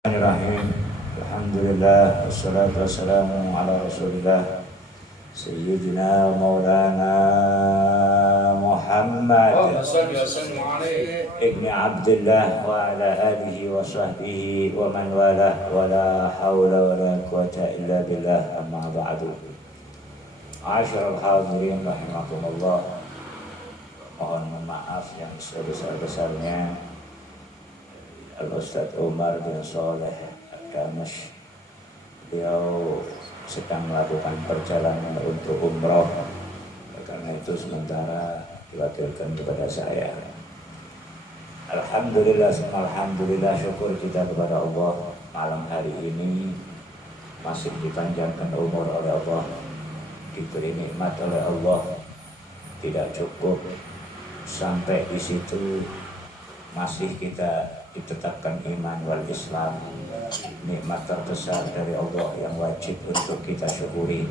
Bismillahirrahmanirrahim. Alhamdulillah wassalatu wassalamu ala Rasulillah Sayyidina Maulana Muhammad ibni Abdullah wa ala alihi wa sahbihi wa man walah wa la hawla wa la quwata illa billah, amma ba'du. Asyiral hadirin rahimakumullah. Mohon maaf yang sebesar-besarnya Al-Ustadz Umar bin Saleh Al-Kamash. Beliau sedang melakukan perjalanan untuk umroh, karena itu sementara diwakilkan kepada saya. Alhamdulillah, alhamdulillah, syukur kita kepada Allah, malam hari ini masih dipanjangkan umur oleh Allah, diberi nikmat oleh Allah. Tidak cukup sampai di situ, masih kita ditetapkan iman wal Islam, nikmat terbesar dari Allah yang wajib untuk kita syukuri.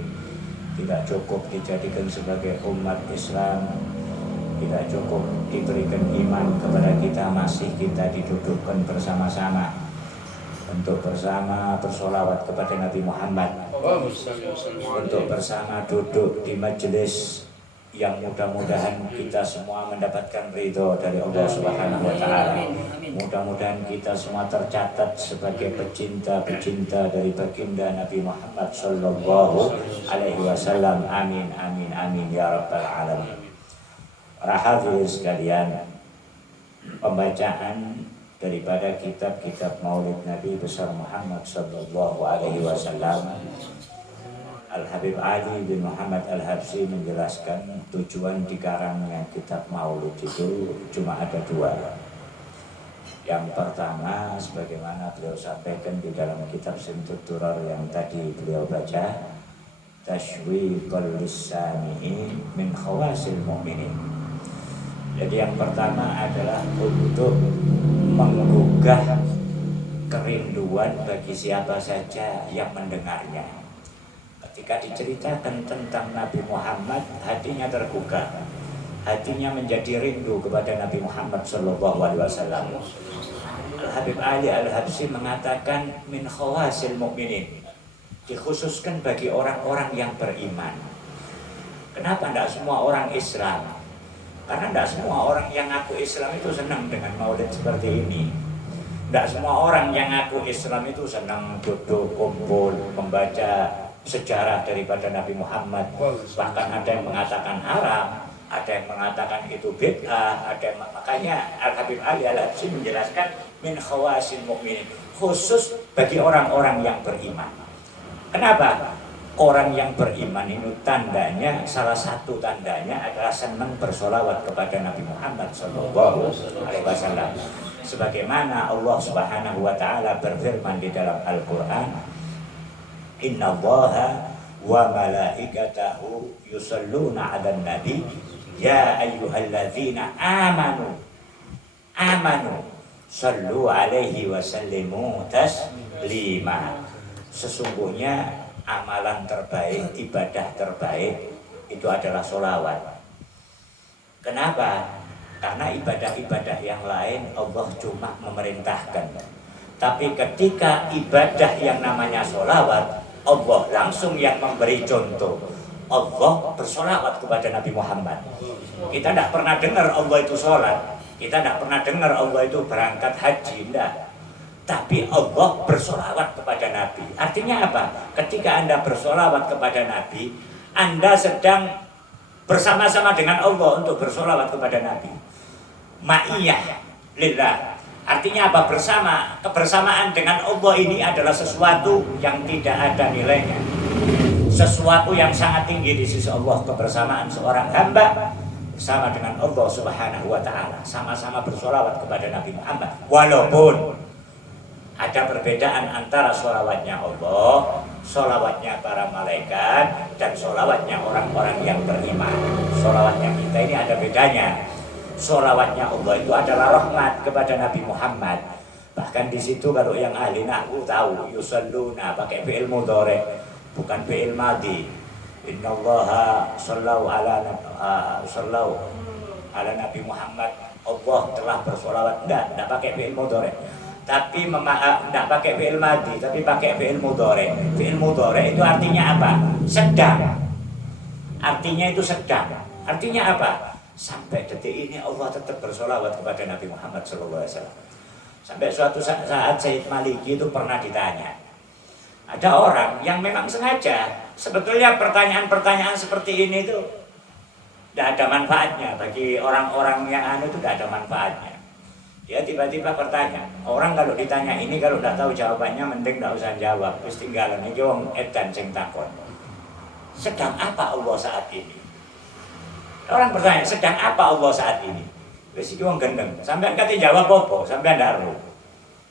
Tidak cukup dijadikan sebagai umat Islam, tidak cukup diberikan iman kepada kita, masih kita didudukkan bersama-sama untuk bersama bersolawat kepada Nabi Muhammad, untuk bersama duduk di majelis yang mudah-mudahan kita semua mendapatkan ridho dari Allah Subhanahu wa Ta'ala. Mudah-mudahan kita semua tercatat sebagai pecinta-pecinta dari baginda Nabi Muhammad Sallallahu Alaihi Wasallam. Amin, amin, amin ya Rabbal Alamin. Para hadirin sekalian, pembacaan daripada kitab-kitab Maulid Nabi besar Muhammad Sallallahu Alaihi Wasallam, Al-Habib Ali bin Muhammad Al-Habsyi menjelaskan tujuan dikarangnya kitab Maulid itu cuma ada dua. Yang pertama, sebagaimana beliau sampaikan di dalam kitab Simtud Durar yang tadi beliau baca, Tashwiqul Lisani min Khawasil Mu'minin. Jadi yang pertama adalah untuk menggugah kerinduan bagi siapa saja yang mendengarnya. Ketika diceritakan tentang Nabi Muhammad, hatinya tergugah, hatinya menjadi rindu kepada Nabi Muhammad Sallallahu Alaihi Wasallam. Al-Habib Ali Al-Habsyi mengatakan min khawasil mu'minin, dikhususkan bagi orang-orang yang beriman. Kenapa tidak semua orang Islam? Karena tidak semua orang yang ngaku Islam itu senang dengan maulid seperti ini. Tidak semua orang yang ngaku Islam itu senang duduk kumpul membaca sejarah daripada Nabi Muhammad. Bahkan ada yang mengatakan haram, ada yang mengatakan itu bid'ah, makanya Al-Habib Ali Al-Habsyi menjelaskan min khawasil mu'minin, khusus bagi orang-orang yang beriman. Kenapa? Orang yang beriman itu tandanya, salah satu tandanya adalah senang bersolawat kepada Nabi Muhammad Sallallahu Alaihi Wasallam. Sebagaimana Allah Subhanahu Wa Ta'ala berfirman di dalam Al-Quran, Inna Allaha wa malaikatahu yusalluna ala nabi ya ayyuhalladzina amanu sallu alaihi wa sallimu taslima. Sesungguhnya amalan terbaik, ibadah terbaik itu adalah sholawat. Kenapa? Karena ibadah-ibadah yang lain Allah cuma memerintahkan, tapi ketika ibadah yang namanya sholawat, Allah langsung yang memberi contoh. Allah bersolawat kepada Nabi Muhammad. Kita tidak pernah dengar Allah itu sholat, kita tidak pernah dengar Allah itu berangkat haji, tidak. Tapi Allah bersolawat kepada Nabi. Artinya apa? Ketika Anda bersolawat kepada Nabi, Anda sedang bersama-sama dengan Allah untuk bersolawat kepada Nabi. Ma'iyah lillah. Artinya apa? Kebersamaan dengan Allah ini adalah sesuatu yang tidak ada nilainya, sesuatu yang sangat tinggi di sisi Allah. Kebersamaan seorang hamba bersama dengan Allah Subhanahu Wa Ta'ala, sama-sama bersolawat kepada Nabi Muhammad. Walaupun ada perbedaan antara solawatnya Allah, solawatnya para malaikat, dan solawatnya orang-orang yang beriman. Solawatnya kita ini ada bedanya. Solawatnya Allah itu adalah rahmat kepada Nabi Muhammad. Bahkan di situ kalau yang ahli nahwu tahu, yusalluna pakai fi'il mudhari, bukan fi'il madhi. Innallaha sallallahu ala Nabi Muhammad, Allah telah bersolawat. Tidak pakai fi'il mudhari. tapi tidak pakai fi'il madhi, tapi pakai fi'il mudhari. Fi'il mudhari itu artinya apa? Sedang. Artinya itu sedang. Artinya apa? Sampai detik ini Allah tetap bersolawat kepada Nabi Muhammad SAW. Sampai suatu saat Sayyid Maliki itu pernah ditanya, ada orang yang memang sengaja, sebetulnya pertanyaan-pertanyaan seperti ini itu tidak ada manfaatnya bagi orang-orang yang itu, tidak ada manfaatnya. Dia tiba-tiba bertanya, orang kalau ditanya ini kalau tidak tahu jawabannya mending tidak usah jawab, terus tinggalan ini wong edan sing takon. Sedang apa Allah saat ini? Orang bertanya, sedang apa Allah saat ini? Wis iki wong gendeng. Sampeyan kate jawab apa? Sampeyan ndak ero.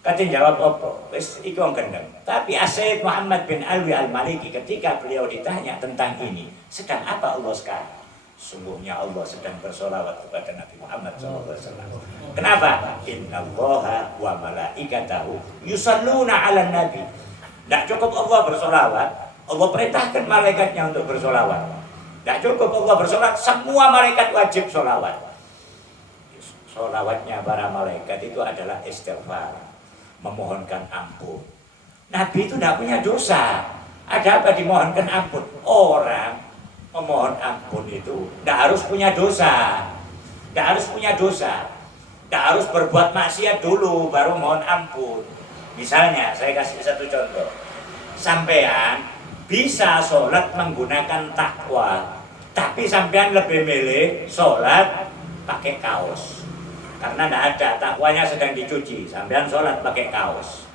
Kate jawab apa? Wis iki wong gendeng. Tapi Sayyid Muhammad bin Alwi Al-Maliki ketika beliau ditanya tentang ini, sedang apa Allah sekarang? Sungguhnya Allah sedang bersolawat kepada Nabi Muhammad SAW. Kenapa? Innallaha wa malaikatahu yusalluna 'alan nabi. Tidak cukup Allah bersolawat, Allah perintahkan malaikatnya untuk bersolawat. Tidak cukup Allah bersolawat, semua malaikat wajib solawat. Solawatnya para malaikat itu adalah istighfar, memohonkan ampun. Nabi itu tidak punya dosa. Ada apa dimohonkan ampun? Orang memohon ampun itu tidak harus punya dosa, tidak harus punya dosa, tidak harus berbuat maksiat dulu baru mohon ampun. Misalnya saya kasih satu contoh, sampean bisa sholat menggunakan takwa, tapi sampean lebih milih sholat pakai kaos karena tidak ada takwanya sedang dicuci, sampean sholat pakai kaos.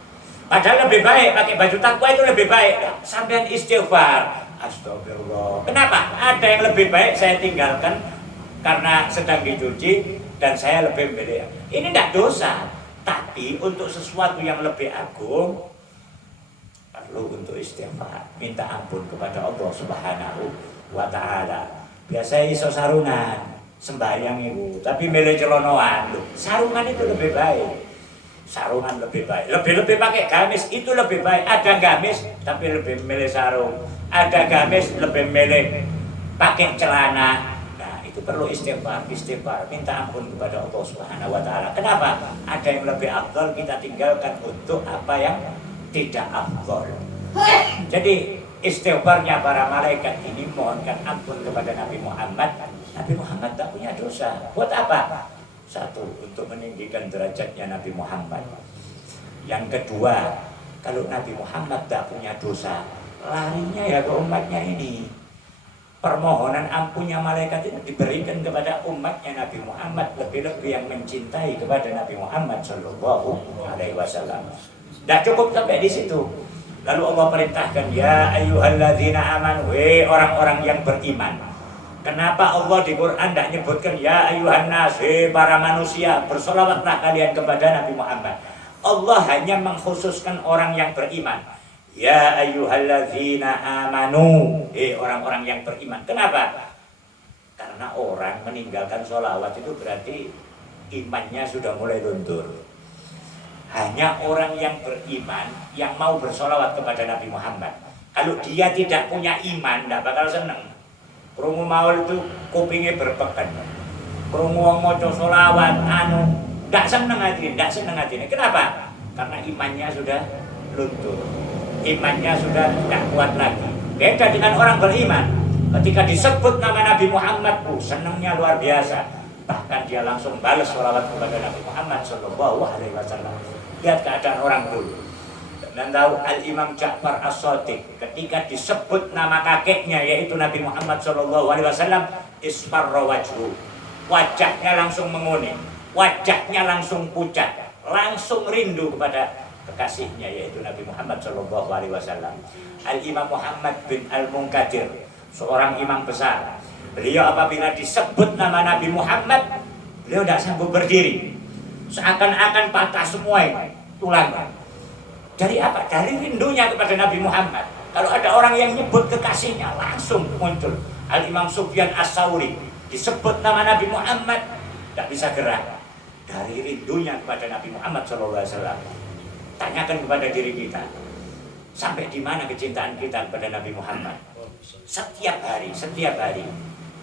Padahal lebih baik pakai baju takwa itu lebih baik. Sampean istighfar, astagfirullah. Kenapa? Ada yang lebih baik saya tinggalkan karena sedang dicuci dan saya lebih memilih. Ini tidak dosa, tapi untuk sesuatu yang lebih agung perlu untuk istighfar, minta ampun kepada Allah Subhanahu wa Ta'ala. Biasa iso sarungan, sembahyang itu, tapi milih celonoan. Sarungan itu lebih baik. Sarungan lebih baik, lebih pakai gamis itu lebih baik. Ada gamis tapi lebih milih sarung, ada gamis lebih milih pakai celana. Nah itu perlu istighfar, minta ampun kepada Allah Subhanahu wa Ta'ala. Kenapa? Ada yang lebih afdal kita tinggalkan untuk apa yang tidak afdal. Jadi istighfarnya para malaikat ini mohonkan ampun kepada Nabi Muhammad. Nabi Muhammad tak punya dosa. Buat apa? Satu, untuk meninggikan derajatnya Nabi Muhammad. Yang kedua, kalau Nabi Muhammad tak punya dosa, larinya ya ke umatnya ini. Permohonan ampunnya malaikat itu diberikan kepada umatnya Nabi Muhammad, lebih-lebih yang mencintai kepada Nabi Muhammad Sallallahu Alaihi Wasallam. Tidak cukup sampai di situ. Lalu Allah perintahkan, ya ayyuhalladzina amanu, orang-orang yang beriman. Kenapa Allah di Quran tidak menyebutkan ya ayuhan nas, para manusia, bersolawatlah kalian kepada Nabi Muhammad. Allah hanya mengkhususkan orang yang beriman. Ya ayyuhalladzina amanu, orang-orang yang beriman. Kenapa? Karena orang meninggalkan sholawat itu berarti imannya sudah mulai luntur. Hanya orang yang beriman yang mau bersolawat kepada Nabi Muhammad. Kalau dia tidak punya iman, tidak bakal senang. Krungu maul itu kupingnya berpekan. Krungu wong maca selawat ndak seneng hati. Kenapa? Karena imannya sudah luntur. Imannya sudah tidak kuat lagi. Beda dengan orang beriman. Ketika disebut nama Nabi Muhammad, senangnya luar biasa. Bahkan dia langsung balas selawat kepada Nabi Muhammad Sallallahu Alaihi Wasallam. Lihat keadaan orang dulu. Dan tahu Al-Imam Ja'far As-Shadiq ketika disebut nama kakeknya yaitu Nabi Muhammad SAW, isfarra wajhu, wajahnya langsung menguning, wajahnya langsung pucat, langsung rindu kepada kekasihnya yaitu Nabi Muhammad SAW. Al-Imam Muhammad bin Al-Munkadir, seorang imam besar, beliau apabila disebut nama Nabi Muhammad, beliau tidak sanggup berdiri, seakan-akan patah semua tulangnya. Dari apa? Dari rindunya kepada Nabi Muhammad. Kalau ada orang yang nyebut kekasihnya, langsung muncul. Al-Imam Sufyan As-Sauri disebut nama Nabi Muhammad, tidak bisa gerak. Dari rindunya kepada Nabi Muhammad SAW. Tanyakan kepada diri kita, sampai di mana kecintaan kita kepada Nabi Muhammad? Setiap hari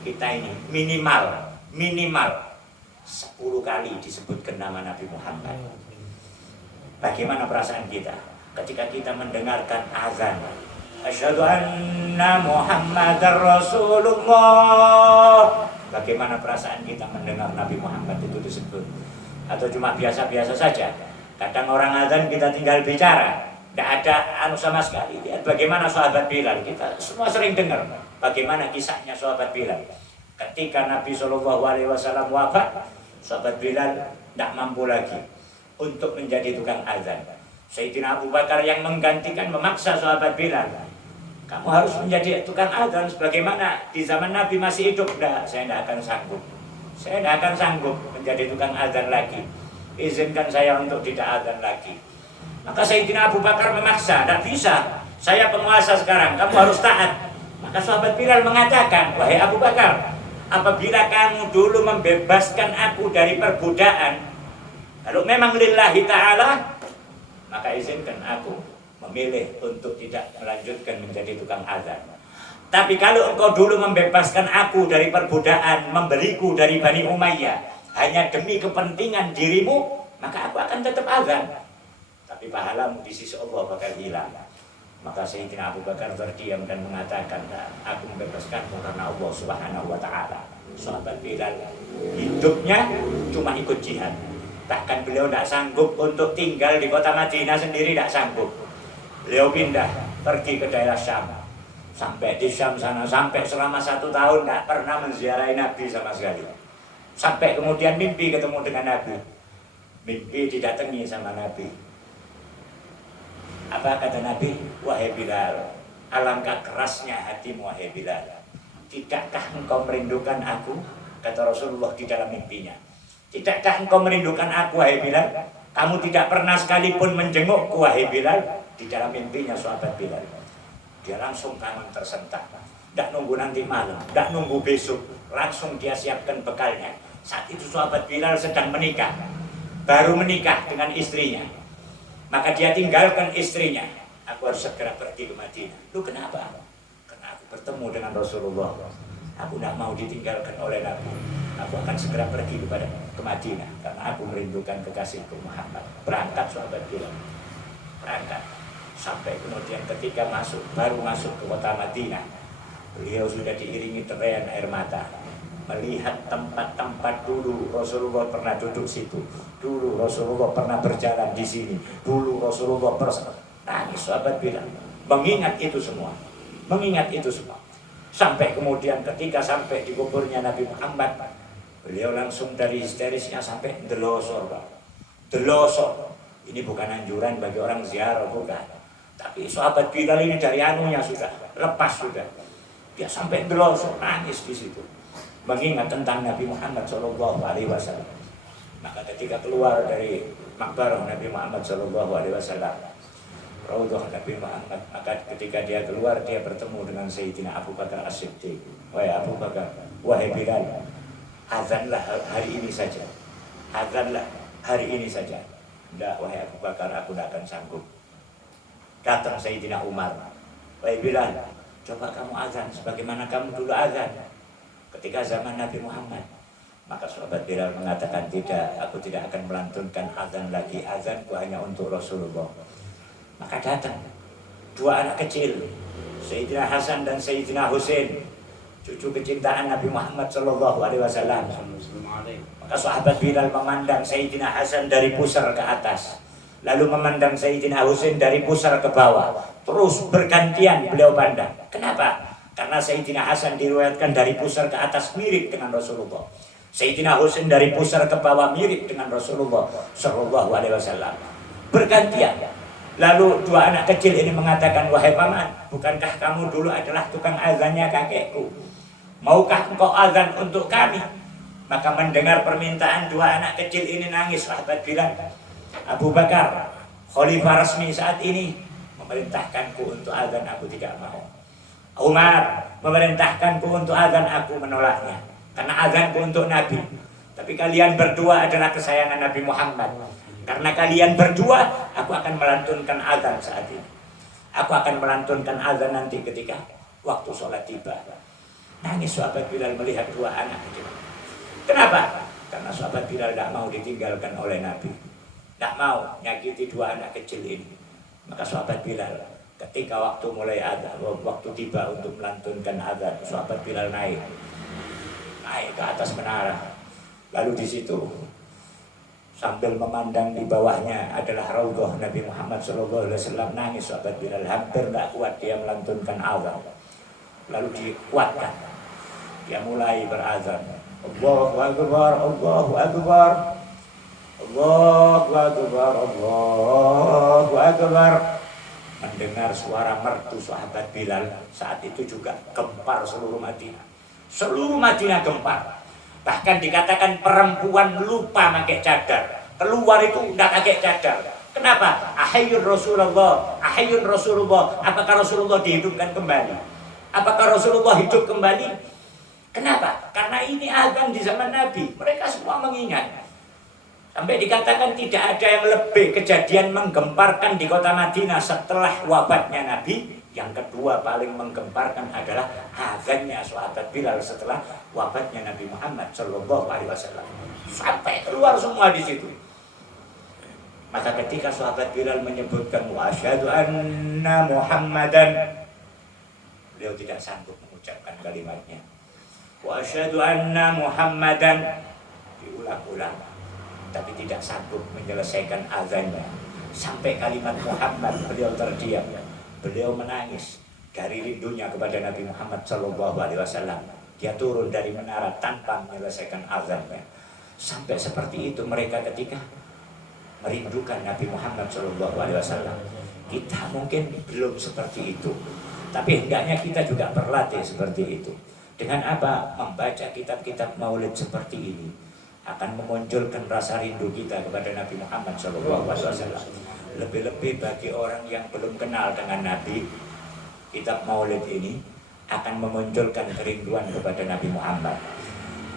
kita ini minimal 10 kali disebutkan nama Nabi Muhammad. Bagaimana perasaan kita ketika kita mendengarkan azan? Asyhadu anna Muhammadar Rasulullah. Bagaimana perasaan kita mendengar Nabi Muhammad itu disebut? Atau cuma biasa-biasa saja? Kadang orang azan kita tinggal bicara, tidak ada anu sama sekali. Lihat bagaimana sahabat Bilal, kita semua sering dengar bagaimana kisahnya sahabat Bilal. Ketika Nabi SAW wafat, sahabat Bilal tidak mampu lagi untuk menjadi tukang azan. Sayyidina Abu Bakar yang menggantikan, memaksa sahabat Bilal, kamu harus menjadi tukang azan sebagaimana di zaman Nabi masih hidup. Tidak, saya tidak akan sanggup. Saya tidak akan sanggup menjadi tukang azan lagi. Izinkan saya untuk tidak azan lagi. Maka Sayyidina Abu Bakar memaksa, tidak bisa. Saya penguasa sekarang, kamu harus taat. Maka sahabat Bilal mengatakan, wahai Abu Bakar, apabila kamu dulu membebaskan aku dari perbudakan, kalau memang lillahi ta'ala, maka izinkan aku memilih untuk tidak melanjutkan menjadi tukang azan. Tapi kalau engkau dulu membebaskan aku dari perbudakan, memberiku dari Bani Umayyah hanya demi kepentingan dirimu, maka aku akan tetap azan. Tapi pahalamu di sisi Allah bakal hilang. Maka Sayyidina Abu Bakar terdiam dan mengatakan, aku membebaskanmu karena Allah Subhanahu wa Ta'ala. Sahabat Bilal hidupnya cuma ikut jihad. Bahkan beliau tidak sanggup untuk tinggal di kota Madinah sendiri, tidak sanggup. Beliau pindah pergi ke daerah Syam. Sampai di Syam sana, sampai selama 1 tahun tidak pernah menziarahi Nabi sama sekali. Sampai kemudian mimpi ketemu dengan Nabi. Mimpi didatangi sama Nabi. Apa kata Nabi? Wahai Bilal, alangkah kerasnya hatimu wahai Bilal. Tidakkah engkau merindukan aku? Kata Rasulullah di dalam mimpinya. Tidakkah engkau merindukan aku wahai Bilal? Kamu tidak pernah sekalipun menjengukku wahai Bilal. Di dalam mimpinya sahabat Bilal. Dia langsung tangan tersentak. Tidak nunggu nanti malam, tidak nunggu besok. Langsung dia siapkan bekalnya. Saat itu sahabat Bilal sedang menikah. Baru menikah dengan istrinya. Maka dia tinggalkan istrinya. Aku harus segera pergi ke Madinah. Lu kenapa? Karena aku bertemu dengan Rasulullah. Aku tidak mau ditinggalkan oleh Nabi. Aku akan segera pergi ke Madinah. Karena aku merindukan kekasihku Muhammad. Berangkat sahabat Bilal. Berangkat. Sampai kemudian ketika baru masuk ke kota Madinah, beliau sudah diiringi terayan air mata. Melihat tempat-tempat dulu Rasulullah pernah duduk situ, dulu Rasulullah pernah berjalan di sini, dulu Rasulullah pernah nangis sahabat Bilal, mengingat itu semua, sampai kemudian ketika sampai di kuburnya Nabi Muhammad, beliau langsung dari histerisnya sampai delosor. Ini bukan anjuran bagi orang ziarah, bukan, tapi sahabat Bilal ini dari anunya sudah lepas sudah, dia sampai delosor, nangis di situ. Mengingat tentang Nabi Muhammad SAW. Maka ketika keluar dari makbarah Nabi Muhammad SAW, Raudhah Nabi Muhammad, maka ketika dia keluar, dia bertemu dengan Sayyidina Abu Bakar As-Siddiq. Wahai Abu Bakar, wahai Bilal, azanlah hari ini saja. Azanlah hari ini saja. Tidak, wahai Abu Bakar, aku tidak akan sanggup. Datang Sayyidina Umar. Wahai Bilal, coba kamu azan sebagaimana kamu dulu azan ketika zaman Nabi Muhammad. Maka sahabat Bilal mengatakan, tidak, aku tidak akan melantunkan azan lagi. Azanku hanya untuk Rasulullah. Maka datang 2 anak kecil, Sayyidina Hasan dan Sayyidina Husain, cucu kecintaan Nabi Muhammad SAW. Maka sahabat Bilal memandang Sayyidina Hasan dari pusar ke atas, lalu memandang Sayyidina Husain dari pusar ke bawah. Terus bergantian beliau pandang. Kenapa? Karena Sayyidina Hasan diriwayatkan dari pusar ke atas mirip dengan Rasulullah. Sayyidina Husain dari pusar ke bawah mirip dengan Rasulullah SAW. Bergantian. Lalu 2 anak kecil ini mengatakan, wahai paman, bukankah kamu dulu adalah tukang azannya kakekku? Maukah engkau azan untuk kami? Maka mendengar permintaan 2 anak kecil ini nangis sahabat Bilal. Abu Bakar, khalifah resmi saat ini, memerintahkanku untuk azan, aku tidak mau. Umar memerintahkanku untuk azan, aku menolaknya. Karena azanku untuk Nabi. Tapi kalian berdua adalah kesayangan Nabi Muhammad. Karena kalian berdua, aku akan melantunkan azan saat ini. Aku akan melantunkan azan nanti ketika waktu sholat tiba. Nangis sahabat Bilal melihat 2 anak kecil. Kenapa? Karena sahabat Bilal tidak mau ditinggalkan oleh Nabi. tidak mau nyakiti dua anak kecil ini. Maka sahabat Bilal ketika waktu mulai adzan, waktu tiba untuk melantunkan adzan, sahabat Bilal naik ke atas menara. Lalu di situ sambil memandang di bawahnya adalah raudhah Nabi Muhammad SAW, nangis sahabat Bilal, hampir tidak kuat dia melantunkan adzan. Lalu dikuatkan, dia mulai berazan, Allahu Akbar, Allahu Akbar, Allahu Akbar, Allahu Akbar. Mendengar suara merdu sahabat Bilal, saat itu juga gempar seluruh Madinah. Seluruh Madinah gempar. Bahkan dikatakan perempuan lupa pakai cadar, keluar itu tidak pakai cadar. Kenapa? Ahayyun Rasulullah, ahayyun Rasulullah. Apakah Rasulullah dihidupkan kembali? Apakah Rasulullah hidup kembali? Kenapa? Karena ini azan di zaman Nabi. Mereka semua mengingat. Sampai dikatakan tidak ada yang lebih kejadian menggemparkan di kota Madinah setelah wafatnya Nabi. Yang kedua paling menggemparkan adalah azannya sahabat Bilal setelah wafatnya Nabi Muhammad SAW. Sampai keluar semua di situ. Maka ketika sahabat Bilal menyebutkan wa asyhadu anna Muhammadan, beliau tidak sanggup mengucapkan kalimatnya. Wa asyhadu anna Muhammadan, diulang-ulang, tapi tidak sanggup menyelesaikan azannya. Sampai kalimat Muhammad beliau terdiam. Beliau menangis dari rindunya kepada Nabi Muhammad SAW. Dia turun dari menara tanpa menyelesaikan azannya. Sampai seperti itu mereka ketika merindukan Nabi Muhammad SAW. Kita mungkin belum seperti itu, tapi hendaknya kita juga berlatih seperti itu. Dengan apa? Membaca kitab-kitab maulid seperti ini akan memunculkan rasa rindu kita kepada Nabi Muhammad SAW. Lebih-lebih bagi orang yang belum kenal dengan Nabi, kitab maulid ini akan memunculkan kerinduan kepada Nabi Muhammad.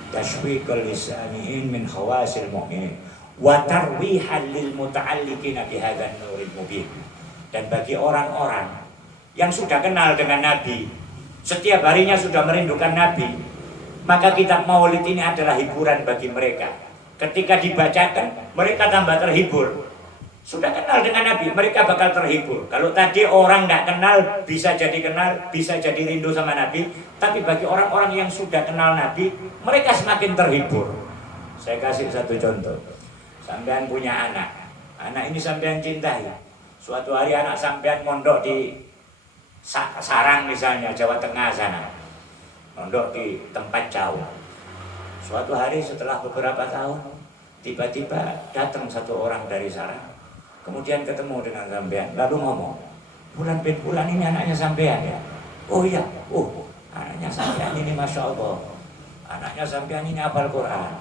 Tashwiqul lisaniin min khawasil mu'minin wa tarwihan lil muta'alliqina bihadzal nuril mubin. Dan bagi orang-orang yang sudah kenal dengan Nabi, setiap harinya sudah merindukan Nabi, maka kitab maulid ini adalah hiburan bagi mereka. Ketika dibacakan, mereka tambah terhibur. Sudah kenal dengan Nabi, mereka bakal terhibur. Kalau tadi orang nggak kenal, bisa jadi kenal, bisa jadi rindu sama Nabi. Tapi bagi orang-orang yang sudah kenal Nabi, mereka semakin terhibur. Saya kasih satu contoh. Sampean punya anak ini sampean cintai. Suatu hari anak sampean mondok di Sarang misalnya, Jawa Tengah sana, mondok di tempat jauh. Suatu hari setelah beberapa tahun, tiba-tiba datang satu orang dari Sarang, kemudian ketemu dengan sampean, lalu ngomong, bulan bin bulan ini anaknya sampean ya? Oh iya, anaknya sampean ini Masya Allah, anaknya sampean ini hafal Quran,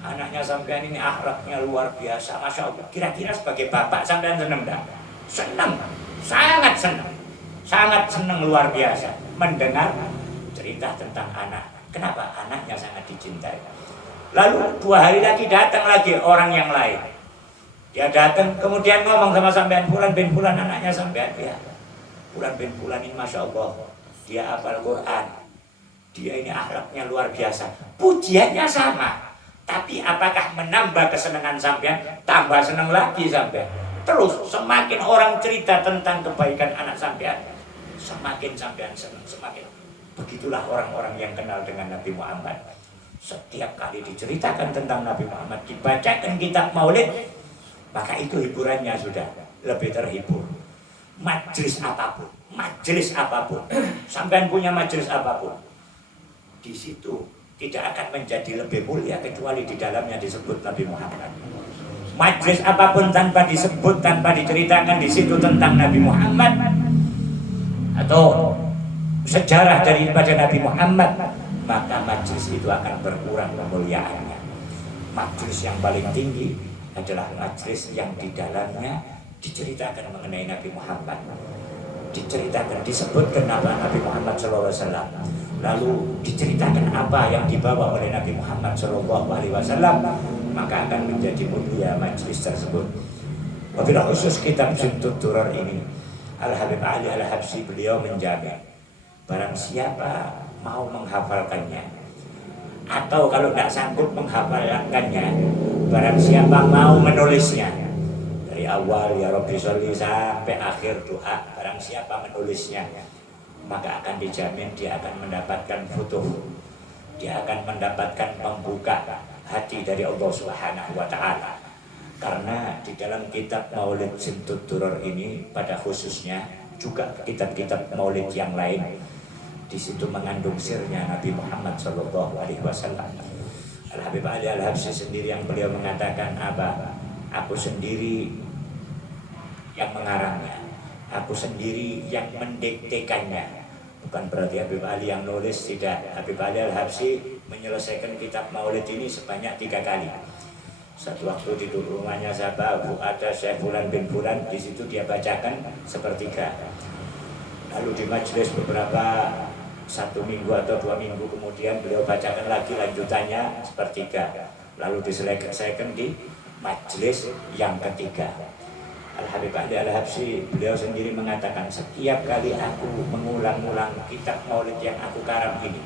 anaknya sampean ini akhlaknya luar biasa, Masya Allah. Kira-kira sebagai bapak sampean senang enggak? Senang, sangat senang. Sangat senang luar biasa mendengar cerita tentang anak. Kenapa? Anaknya sangat dicintai. Lalu 2 hari lagi datang lagi orang yang lain. Dia datang kemudian ngomong sama sampean, bulan bin bulan anaknya sampean ya. Bulan bin bulan ini Masya Allah, dia hafal Quran, dia ini akhlaknya luar biasa. Pujiannya sama, tapi apakah menambah kesenangan sampean? Tambah senang lagi sampean. Terus semakin orang cerita tentang kebaikan anak sampean, semakin sampean senang, semakin. Begitulah orang-orang yang kenal dengan Nabi Muhammad. Setiap kali diceritakan tentang Nabi Muhammad, dibacakan kitab maulid, maka itu hiburannya sudah lebih terhibur. Majelis apapun, sampean punya majelis apapun, di situ tidak akan menjadi lebih mulia kecuali di dalamnya disebut Nabi Muhammad. Majelis apapun tanpa disebut, tanpa diceritakan di situ tentang Nabi Muhammad atau sejarah daripada Nabi Muhammad, maka majelis itu akan berkurang kemuliaannya. Majelis yang paling tinggi adalah majelis yang di dalamnya diceritakan mengenai Nabi Muhammad, diceritakan, disebutkan nama Nabi Muhammad SAW, lalu diceritakan apa yang dibawa oleh Nabi Muhammad SAW, maka akan menjadi mulia majelis tersebut. Wabilah khusus kitab Jundud Durar ini, Al-Habib Ali Al-Habsyi beliau menjamin, barang siapa mau menghafalkannya, atau kalau tidak sanggup menghafalkannya, barang siapa mau menulisnya, dari awal ya Rabbi sholli sampai akhir doa, barang siapa menulisnya maka akan dijamin dia akan mendapatkan futuh, dia akan mendapatkan pembuka hati dari Allah Subhanahu wa taala. Karena di dalam kitab Maulid Simtud Duror ini pada khususnya juga kitab-kitab Maulid yang lain, di situ mengandung sirnya Nabi Muhammad sallallahu alaihi wasallam. Al Habib Ali Al Habsyi sendiri yang beliau mengatakan apa? Aku sendiri yang mengarangnya, aku sendiri yang mendiktekannya. Bukan berarti Habib Ali yang nulis, tidak. Habib Ali Al Habsyi menyelesaikan kitab Maulid ini sebanyak 3 kali. Satu waktu di rumahnya sahabat ada Syekh Fulan bin Fulan, di situ dia bacakan sepertiga. Lalu di majelis beberapa 1 minggu atau 2 minggu kemudian beliau bacakan lagi lanjutannya sepertiga. Lalu diselesaikan di majelis yang ketiga. Al Habib Ali Al Habsyi beliau sendiri mengatakan, setiap kali aku mengulang-ulang kitab Maulid yang aku karang ini,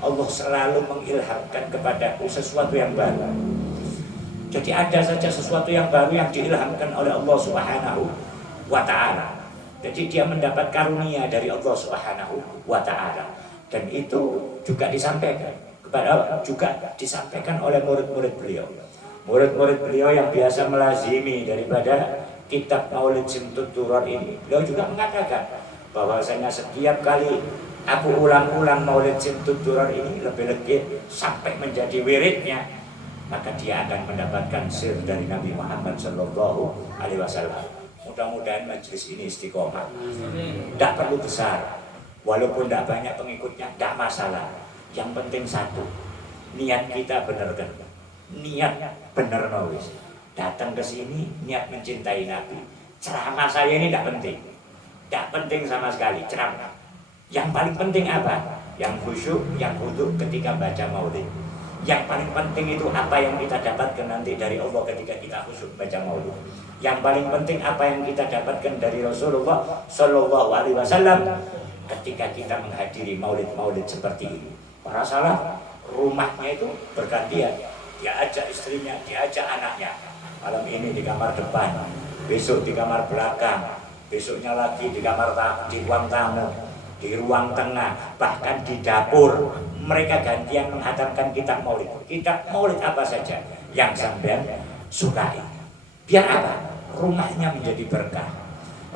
Allah selalu mengilhamkan kepadaku sesuatu yang baru. Jadi ada saja sesuatu yang baru yang diilhamkan oleh Allah Subhanahu wa taala. Jadi dia mendapat karunia dari Allah Subhanahu wa taala, dan itu juga disampaikan oleh murid-murid beliau. Murid-murid beliau yang biasa melazimi daripada kitab Maulid Simtud Duror ini, beliau juga mengatakan bahwasanya setiap kali aku ulang-ulang Maulid Simtud Duror ini lebih-lebih sampai menjadi wiridnya, maka dia akan mendapatkan sir dari Nabi Muhammad sallallahu alaihi wasallam. Mudah-mudahan majelis ini istiqomah. Tidak perlu besar, walaupun tidak banyak pengikutnya, tidak masalah. Yang penting satu, niat kita benerkan. Niat bener nawis. Datang ke sini niat mencintai Nabi. Ceramah saya ini tidak penting, tidak penting sama sekali ceramah. Yang paling penting apa? Yang khusyuk, yang khudu ketika baca maulid. Yang paling penting itu apa yang kita dapatkan nanti dari Allah ketika kita khusyuk baca maulid. Yang paling penting apa yang kita dapatkan dari Rasulullah Sallallahu Alaihi Wasallam ketika kita menghadiri maulid-maulid seperti ini. Para salaf rumahnya itu bergantian, dia ajak istrinya, dia ajak anaknya. Malam ini di kamar depan, besok di kamar belakang, besoknya lagi di kamar di ruang tamu, di ruang tengah, bahkan di dapur. Mereka gantian menghatamkan kitab maulid. Kitab maulid apa saja yang sampean sukai. Biar apa? Rumahnya menjadi berkah.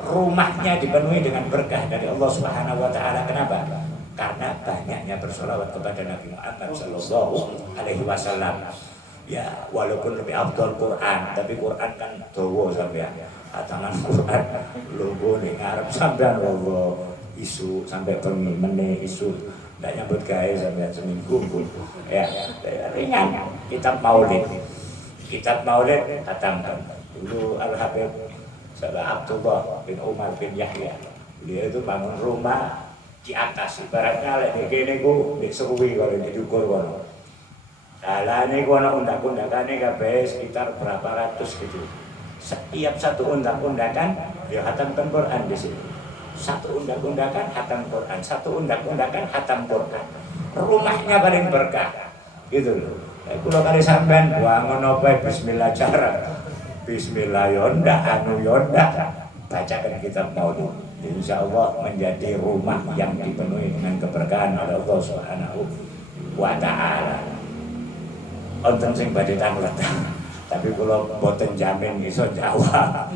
Rumahnya dipenuhi dengan berkah dari Allah Subhanahu wa taala. Kenapa? Karena banyaknya bersolawat kepada Nabi Muhammad sallallahu alaihi wasallam. Ya, walaupun lebih afdal Quran, tapi Quran kan dawa sampean. Hatangan Quran lungguh ning ngarep sampean Allah isu sampai meneh isu. Ndak nyambut gawe sampean seminggu pun. Ya, ringan kitab maulid. Kitab maulid hatamkan. Dulu Al Habib Salah Abdullah bin Umar bin Yahya, beliau itu bangun rumah di atas, ibaratnya lek kene ku di seruwi kalau di dukur kono. Dalane kono undak-undakane kabeh sekitar berapa ratus gitu. Setiap satu undak-undakan ya hatamkan Quran di sini. Satu undak-undakan hatam Quran, satu undak-undakan hatam Quran. Rumahnya paling berkah. Gitu loh. Kula kali sampean wangun apa bismillah cara. Bismillah yonda, anu yonda, bacakan kitab maulid. Insya Allah menjadi rumah yang dipenuhi dengan keberkahan oleh Allah Subhanahu wa taala. Wonten sing badhe tanglet. Tapi kula boten jamin iso jawab.